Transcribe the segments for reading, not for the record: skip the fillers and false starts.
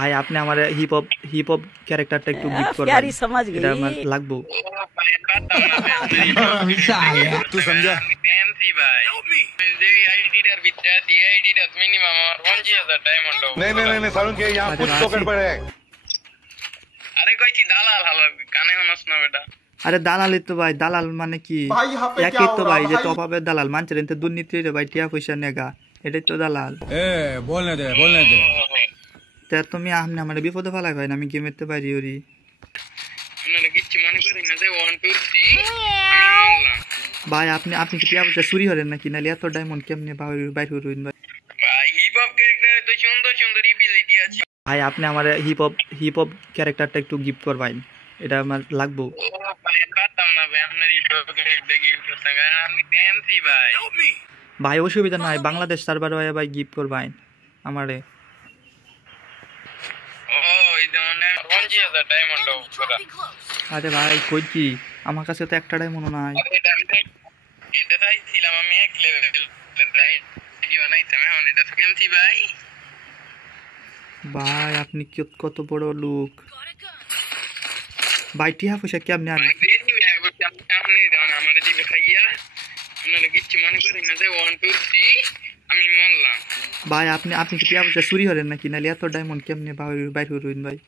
ভাই আপনি আমার হিপ হপ ক্যারেক্টারটা একটু গিফট করবেন। प्यारी समझ এটা गई। আমার লাগবো। तू समझा नहीं नहीं नहीं सारुण के यहाँ अरे कुछ तो राशि। गड़बड़ है আরে কইছি দালাল হালা কানে হনস না বেটা আরে দালালি তো ভাই, দালাল মানে কি? भाई यहाँ पे क्या একই हो তো रहा ভাই, है যে भाई? টপ আপের দালাল মানছেন তো দুর্নীতি রে ভাই, টিয়া পয়সা নেগা, এটাই তো দালাল। बोलने दे তা তুমি আপনি আমার বিপদে ফেলাই ভাই, আমি গেমেতে পারি ওরি। আপনারা কিচ্ছু মনে করেন না যে 1 2 3 আমি মানলাম ভাই আপনি আপনি কি টিয়া পয়সা চুরি করেন নাকি? নাহলে এত ডায়মন্ড কেমনে বাইর হইন ভাই? ভাই হিপ হপ ক্যারেক্টারে তো সুন্দর সুন্দর এবিলিটি আছে। ভাই আপনি আমার হিপ হপ ক্যারেক্টারটা একটু গিফট করবেন। এটা আমার লাগবো। ও ভাই পারতাম না ভাই আপনার হিপ হপ ক্যারেক্টার গিফট করতে আমি এমসি ভাই। ভাই অসুবিধা নাই, বাংলাদেশ সার্ভার হয়ে ভাই গিফট করবেন আমারে। ও এই যে মনে 50,000 ডায়মন্ড করা। আরে ভাই কই কি, আমার কাছে তো একটা ডায়মন্ড নাই। এটা চাইছিলাম আমি এক লেভেল রাইট ভিডিও বানাইতাম এখন এটা এমসি ভাই। ভাই আপনি কত বড় লোক ভাই, টিয়া পয়সা কেমনে আনি? আমার দিবে খাইয়া আপনারা কিচ্ছু মনে করেন না যে 1 2 3 আমি মানলাম। ভাই আপনি আপনি কি টিয়া পয়সা চুরি করেন নাকি? নাহলে এত ডায়মন্ড কেমনে বাইর হইন ভাই?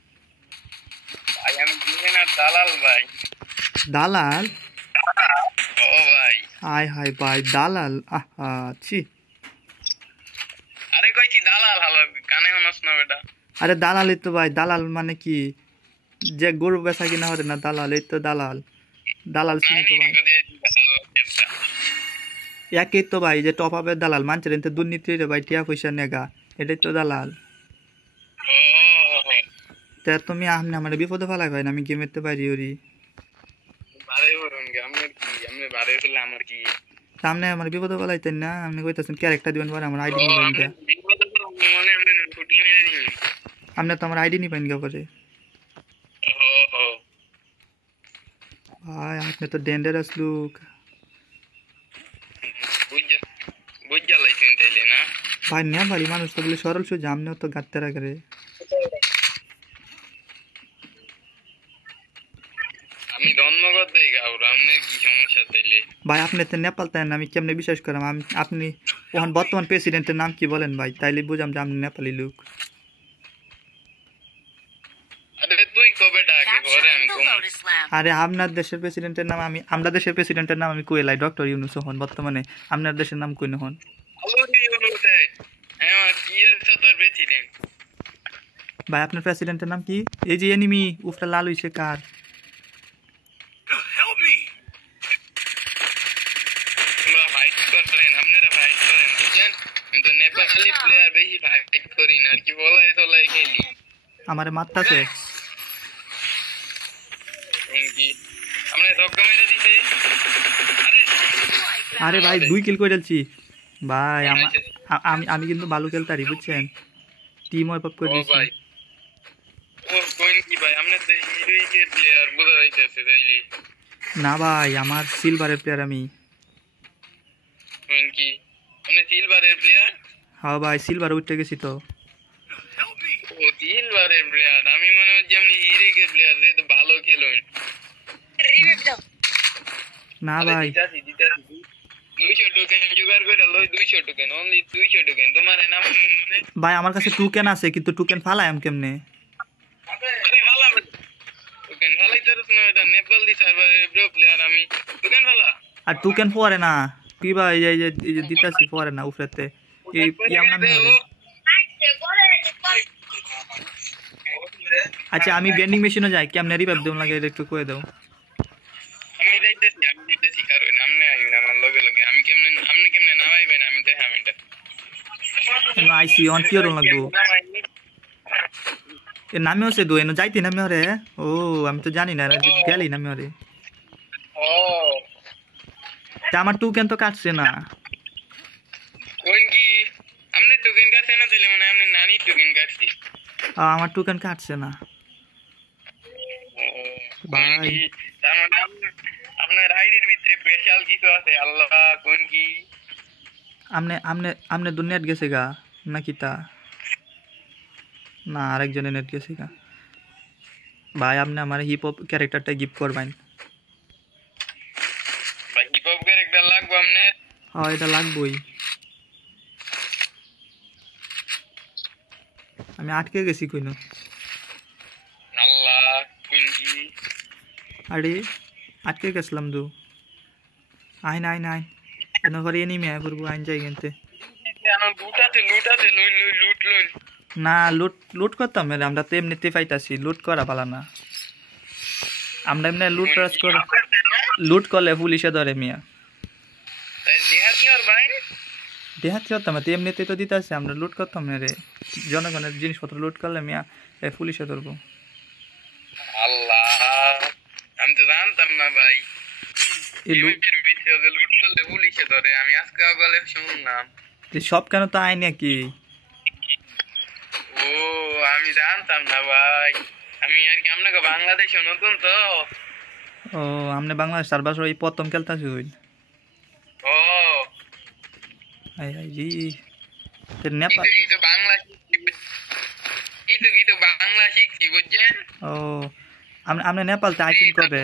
ভাই আমি ডিজাইনার দালাল ভাই। দালাল? ও ভাই আয় হায় ভাই, দালাল? আহা ছি। আরে কইছি দালাল হালা কানে হনস না বেটা। আরে দালালই তো ভাই, দালাল মানে কি? যে গরু বেচা কিনা হরে না দালাল, এই তো দালাল। দালাল চিনি তো ভাই। একই তো ভাই, যে টপ আপের দালাল মানছেন তো দুর্নীতি রে ভাই, টিয়া পয়সা নেগা, এটাই তো দালাল। তা তুমি আপনি আমার বিপদে ফেলাই ভাই, আমি গেমেতে পারি ওরি। বারে বলুন আমার কি আমি বারে ফেলে আমার কি সামনে আমার বিপদে ফেলাইতেন না, আপনি কইতাছেন ক্যারেক্টার দিবেন পরে আমার আইডি নিবেন গা। মনে আমি ফুটি মেরে দিই। আপনি তো আমার আইডি নিবেন গা পরে। ও ভাই আপনি তো ডেঞ্জারাস লোক বুঝা লাইছেন তাইলে না ভাই। নেপালি মানুষ তো বলে সরল সোজা, আপনিও তো গাত্তে রাখে। আমি জন্মগত দেই গাউর আমনে কি সমস্যা তাইলে? ভাই আপনি তো নেপাল তাই না, আমি কেমনে বিশ্বাস করাম? আপনি ওখান বর্তমান প্রেসিডেন্টের নাম কি বলেন ভাই, তাইলে বুঝাম যে আপনি নেপালি লোক। আরে তুই কবে ডাকে ঘরে আমি কম আরে আপনার দেশের প্রেসিডেন্টের নাম আমরা দেশের প্রেসিডেন্টের নাম আমি কইলাই, ডক্টর ইউনূস হন বর্তমানে। আপনার দেশের নাম কই হন? হ্যালো ইউনুস হ্যাঁ কি এর সাথে প্রেসিডেন্ট ভাই আপনার প্রেসিডেন্টের নাম কি? এই যে এনিমি উফটা লাল হইছে কার? তোমরা ফাইট করেন আপনারা ফাইট করেন বুঝছেন? আমি তো নেপালি প্লেয়ার বেশি ফাইট করি না আর কি বলাই তোলাই খেলি। আমারে মারতাছে। কি আমরা ধক্কা মেরে দিছে। আরে আরে ভাই 2 কিল করে দিয়েছি ভাই। আমি কিন্তু ভালো খেলতারি বুঝছেন, টিম ওয়াইপ আপ করে ও দিয়েছি। ভাই ও কোন কি ভাই আমরা তো হিরোইকে প্লেয়ার বোঝা যাইতেছে তাইলে। না ভাই আমার সিলভারের প্লেয়ার আমি। কোন কি আপনি সিলভারের প্লেয়ার? হ্যাঁ ভাই সিলভার উঠে গেছি তো। ও সিলভারের প্লেয়ার আমি মনে হচ্ছে আপনি হিরোইকে প্লেয়ার যে তো ভালো খেলেন। না ভাই দিতাছি 200 টোকেন জোগাড় করে লই 200 টোকেন অনলি 200 টোকেন তোমার নাম মনে ভাই আমার কাছে টোকেন আছে, কিন্তু টোকেন ফালাইম কেমনে? আরে ভালো টোকেন ফালাইতারছ না এটা নেপালি সার্ভারের প্রো প্লেয়ার আমি টোকেন ফালা আর টোকেন পরে না কি ভাই, এই যে দিতাছি পরে না উপরেতে এই ইয়াম নামে হবে। আচ্ছা আমি বেন্ডিং মেশিনে যাই, কেমনে রিভাইভ দেব লাগে এটা একটু কই দাও। আমি যাইতেছি কারণ আমনে আইন আমার লগে লগে আমি কেমনে আপনি কেমনে নামাইবেন আমি দেখাম এটা। এনো আইসি অন কি রং লাগবো? এ নামে হচ্ছে দো এনো যাইতি নামে রে। ও আমি তো জানি না গেলি নামে রে। ও তা আমার টোকেন তো কাটছে না। কোন কি আপনি টোকেন কাটছেন না তাহলে মানে আপনি নানি টোকেন কাটছি। আমার টোকেন কাটছে না ভাই। তার মানে আপনার আইডির ভিতরে স্পেশাল কিছু আছে আল্লাহ কোন কি? আমনে আমনে আমনে দুনিয়াত গেছে গা নাকি তা? না আরেকজনের নেট গেছে কা ভাই আপনি আমার হিপ হপ ক্যারেক্টারটা গিফট করবেন ভাই হিপ হপ ক্যারেক্টার লাগবে আমনে হ্যাঁ এটা লাগবেই আমি আটকে গেছি কইনো আল্লাহ কুঞ্জি আরে আটকে গেছিলাম তো আইন আইন আইন কেন করে এনিমি আয় পড়বো আইন যাই কিনতে লুটাতে লুট না লুট লুট করতাম না আমরা তো এমনিতে পাইতাছি লুট করা ভালো না আমরা এমনি লুট করলে পুলিশে ধরে মিয়া দেহাতি হতাম তো এমনিতে তো দিতেছে আমরা লুট করতাম না রে জনগণের জিনিসপত্র লুট করলে মিয়া পুলিশে ধরবো আল্লাহ আমি তো জানতাম না ভাই লুট করলে পুলিশে ধরে আমি আজকে গলে শুনলাম সব কেন তো আইন নাকি ও আমি জানতাম না ভাই আমি আর কি আপনাকে বাংলাদেশে নতুন তো ও আপনি বাংলাদেশ 4 বছর এই প্রথম খেলতাছি ও আই আই জি তে নেপাল তো বাংলা শিখছি বাংলা শিখছি বুঝছেন ও আপনি নেপালতে আইছেন কবে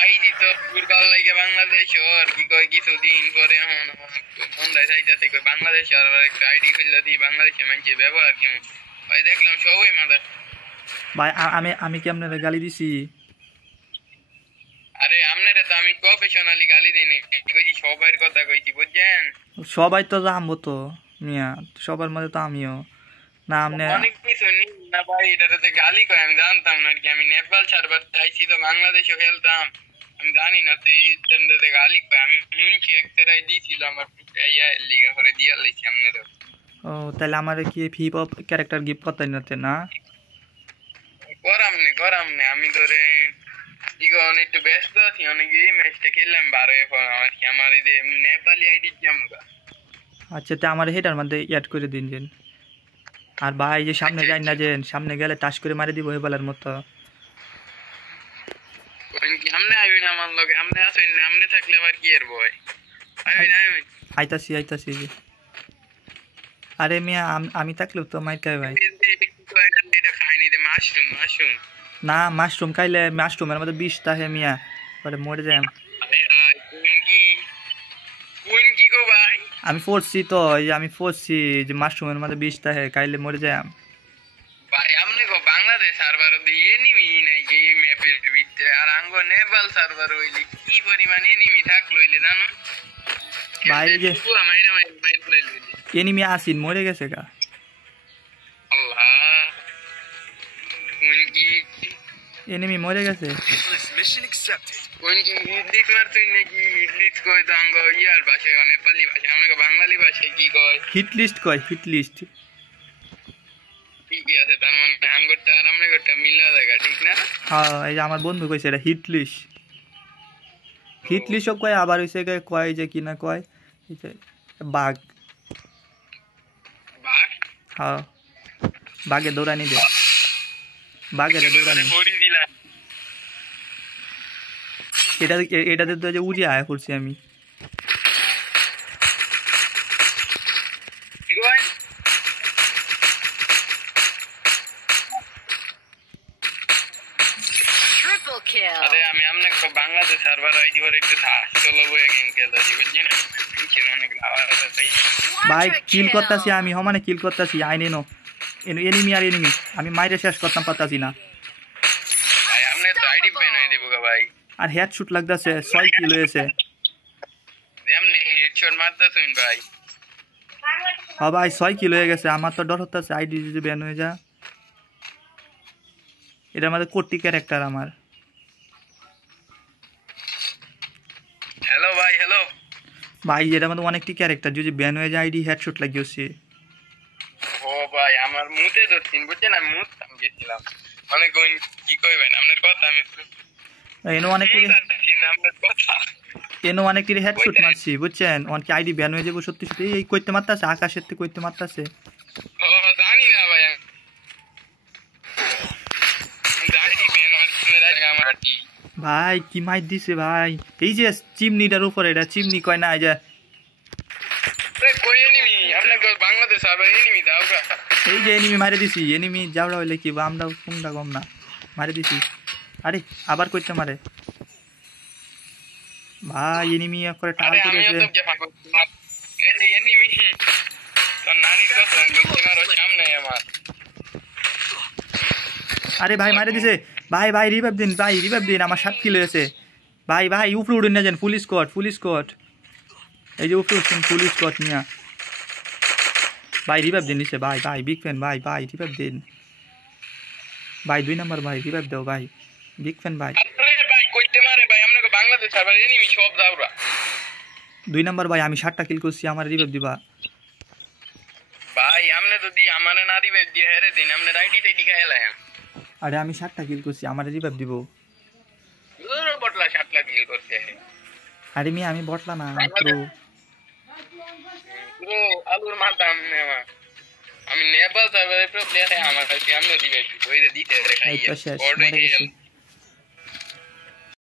আইজি তো ফুটবল লাগে বাংলাদেশ আর কি কয় কিছুদিন পরে মন্দায় চাইতেছে কই বাংলাদেশ আর একটা আইডি খুললে দিই বাংলাদেশে মানুষের ব্যবহার কি ভাই দেখলাম সবই মাদার ভাই আমি কি আপনার গালি দিছি আরে আপনারা তো আমি প্রফেশনালি গালি দিই নি কইছি সবার কথা কইছি বুঝছেন সবাই তো জানবো তো মিয়া সবার মধ্যে তো আমিও না আপনি অনেক কিছু নেই না ভাই এটাতে গালি কয় আমি জানতাম না আর কি আমি নেপাল ছাড়বার চাইছি তো বাংলাদেশে খেলতাম আমি জানি না তো এই চন্দ্রতে গালি কয় আমি শুনছি একটারাই দিয়েছিল আমার লিগা করে দিয়া লাইছি আপনারা ও তাহলে আমার কি হিপ হপ ক্যারেক্টার গিফট করতেন না করাম নে আমি ধরে ইগন একটু ব্যস্ত আছি অনেক এই ম্যাচটা খেললাম 12 এখন আমার এই নেপালি আইডি জামগা আচ্ছা তা আমার হেটার মধ্যে অ্যাড করে দিন যেন আর ভাই যে সামনে যাই না যেন সামনে গেলে টাচ করে মারি দিব হেবালার মতো কোন কি সামনে আইবেন আমার লগে সামনে আসেন না সামনে থাকলে আবার কি এর ভয় আইবেন আইতাছি আরে মিয়া আমি থাকলেও তো মাইর খাই ভাই এটা খাইনি দে মাশরুম না মাশরুম খাইলে মাশরুমের মধ্যে বিষ থাকে মিয়া পরে মরে যাই কোন কি গো ভাই আমি পড়ছি যে মাশরুমের মধ্যে বিষ থাকে খাইলে মরে যাই ভাই আমনে গো বাংলাদেশ সার্ভার দিয়ে এনিমি নাই এই ম্যাপের ভিতরে আর আঙ্গ নেপাল সার্ভার হইলি কি পরিমাণ এনিমি থাকলো হইলে জানো ভাই যে পুরো মাইরা লইলি এনিমি আসিন মরে গেছে গা আল্লাহ কোন কি এনিমি মরে গেছে কোন কি হিটলিস মারছই নাকি হিটলিস কয় দাঙ্গ ইয়ার ভাষায় নেপালি ভাষায় আমাকে বাঙালি ভাষায় কি কয় হিট লিস্ট ঠিক আছে তার মানে আঙ্গরটা আর আমনেরটা মিলা জায়গা ঠিক না হ্যাঁ এই যে আমার বন্ধু কইছে এটা হিট লিস্ট কয় আবার হইছে কয় যে কি না কয় এই যে বাঘ হ্যাঁ বাঘে দৌড়ানি দে বাঘের দৌড়ানি এটাতে তো যে উড়ে আয়া করছি আমি আরে আমি আমনে কো বাংলাদেশ সার্ভার আইডি করে একটু চলো বই গেম খেলতে বুঝছেন কিছু অনেক ভাই কিল করতেছি আমি সমানে কিল করতেছি আইনে নো এনিমি আমি মাইরে শেষ করতাম পারতাছি না ভাই আমনে তো আইডি পেন হয়ে দেবো ভাই আর হেডশট লাগতাছে 6 কিল হয়েছে আমনে হেডশট মারতাছেন ভাই হ্যাঁ ভাই 6 কিল হয়ে গেছে আমার তো ডর হতাছে আইডি যদি ব্যান হয়ে যা এটা আমাদের কোটি ক্যারেক্টার আমার হ্যালো ভাই এটা আমাদের অনেকটি ক্যারেক্টার যদি ব্যান হয়ে যায় আইডি হেডশট লাগিয়েছে ও ভাই আমার মুতে ধরছিন বুঝছেন আমি মুততাম গেছিলাম অনেক কি কইবেন আপনার কথা আমি এনো অনেকটি হেডশট মারছি বুঝছেন অনেক আইডি ব্যান হয়ে যাবো সত্যি এই কইতে মারতাছে আকাশের থেকে কইতে মারতাছে ও জানি না ভাই ভাই কি মাইর দিছে ভাই এই যে চিমনিটার উপরে এটা চিমনি কয় না এই যে কই এনিমি আপনাকে বাংলাদেশ সার্ভার এনিমি দাও যে এনিমি মারে দিছি এনিমি যাওড়া হইলে কি বা আমরা কোনটা কম না মারে দিছি আরে আবার কইতে মারে ভাই এনিমি করে টাল আরে আমিও করেছে তো জাফা করছি এই এনিমি তো নানির কথা বলছি না সামনে আমার আরে ভাই মারে দিছে ভাই ভাই রিভাইভ দিন আমার 7 কিল হয়েছে ভাই ভাই উপরে উড়ে না যান ফুল স্কোয়াড এই যে উপরে উঠছেন ফুল স্কোয়াড নিয়া ভাই রিভাইভ দিন নিছে ভাই ভাই বিগ ফ্যান ভাই ভাই রিভাইভ দিন ভাই 2 নাম্বার ভাই রিভাইভ দাও ভাই বিগ ফ্যান ভাই আরে ভাই কইতে মারে ভাই আমনে বাংলাদেশ আর এনিমি সব দাওরা 2 নাম্বার ভাই আমি 7টা কিল করছি আমার রিভাইভ দিবা ভাই আমনে যদি আমারে না রিভাইভ দিয়ে হেরে দিন আমনে রাইডিতে দিখাইলা আরে আমি 7টা কিল করছি আমার রিভাইভ দিব ওরে বটলা 7 লাখ কিল করতে আরে আমি বটলা না প্রো ও আলুর মাথাম নেওয়া আমি নেপাল সার্ভারে প্লেয়ারে আমার কাছে আমনে রিভাইভ ওই দিতে রে এই তো খাইয়া শেষ অর্ডার মরে গেছি